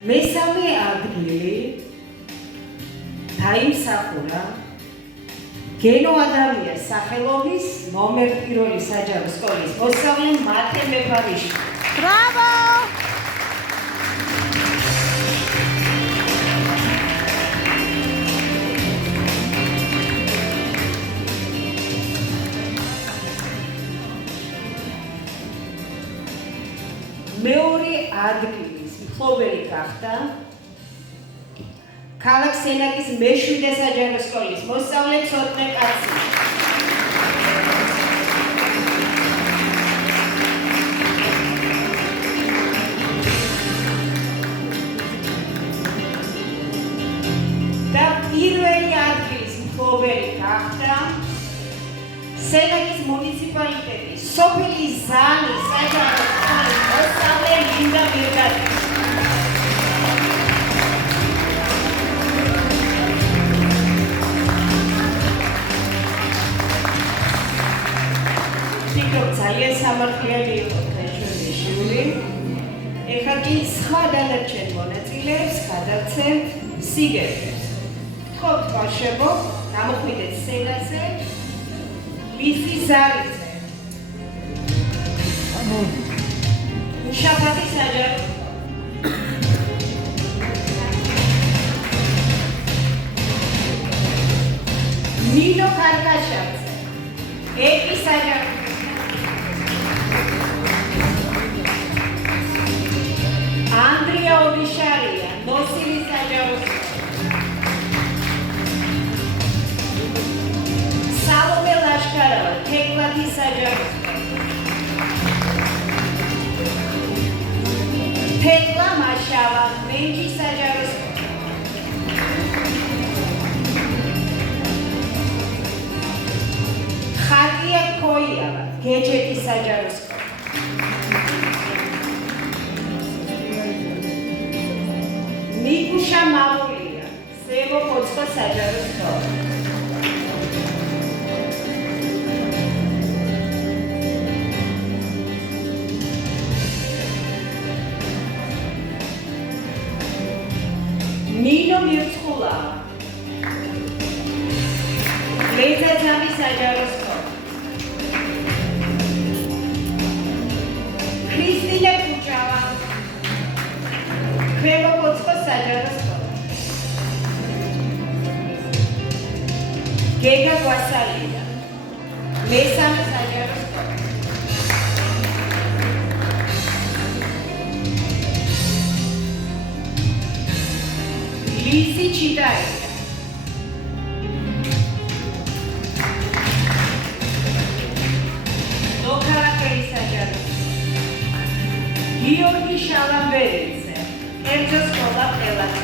მესამე ადგილი დაიმსახურა გენო ადამიანის სახელობის ნომერ 1 საჯარო სკოლის მოსწავლე მათე მეფარიშვილი. Bravo! მეორე ადგილის მფლობელი გახდა ქალაქ სენაკის მე-7 საჯარო სკოლის მოსწავლე ცოტნე კაცი. და პირველი ადგილის მფლობელი გახდა სენაკის მუნიციპალიტეტის სოფელი ზანის საჯარო სკოლის მოსწავლე ლინდა მირგაძე. ძალიან სამართლიანი იყო ჩვენი შვილი. ეხლა კი სხვა დანარჩენ მონაწილეებს გადავცემთ სიგერტებს. გთხოვთ ბავშვებო, გამოხვიდეთ სცენაზე. ლიზი ზარიძე. მუშაფათი საჯარო. ნინო კარკაშაძე. ეკი საჯარო. Andrea Obisharia, Nosili Sajaros. Salome Lashkarova, Teklati Sajaros. Tekla Mashava, Menji Sajaros. Khatia Koyava, Gejeti Sajaros. Mikusha Mamulia, Sevo Potsko Sajaros School. Nino Mirtskula, Leza Zami Sajaros School. Kristina Kuchava, Krevo Potsko Sajaros School. Gega Guasalida, Mesame Sajaros School. Lisi Chidaya. Dokara Sajaros. Georgi Shalamberidze. Erjo Skola Prelato.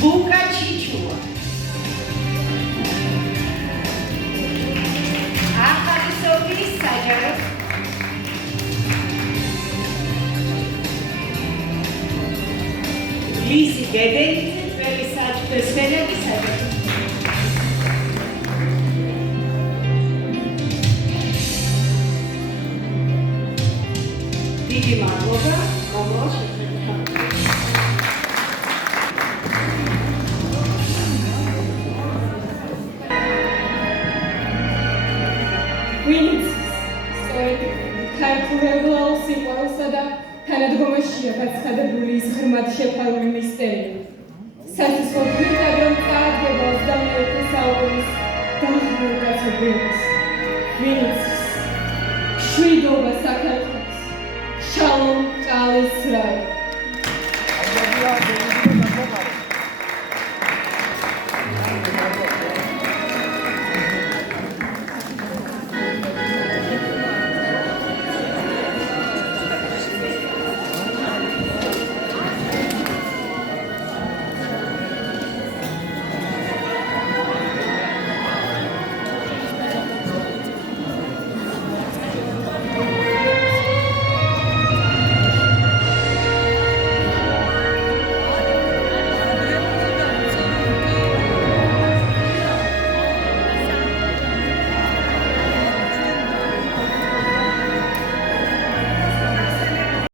Luka Chichua. Arkadisovi Sajarov. Lisi Gedelidze, tveli Sajarov. Დიდი მადლობა, მომავალ შეხვედრამდე. ვინც სწორედ ქართულებულ სიყვარულსა და თანადგომაშია გაცხადებული ის ღრმად შეფარული მისტერია. სასიცოცხლო გვირაბ რომ წარდგება 21 საუკუნის დახრილ კაცობრიობის. ვინც შვიდობა საქართველოს. Shalom, Kalisray.